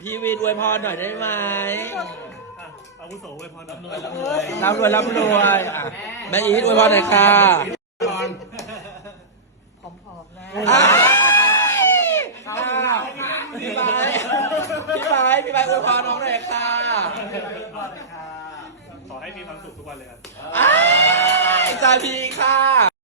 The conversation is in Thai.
พี่วินอวยพรหน่อยได้ไหมอาวุโสไว้พอหน่อยร่ำรวยร่ำรวยอะแม่อีทอวยพรหน่อยค่ะอ้ายพี่ไบร์ทพี่ไบร์ทพี่ไบร์ทอวยพรน้องหน่อยค่ะขอให้มีความสุขทุกวันเลยครับอ้ายจาพีค่ะ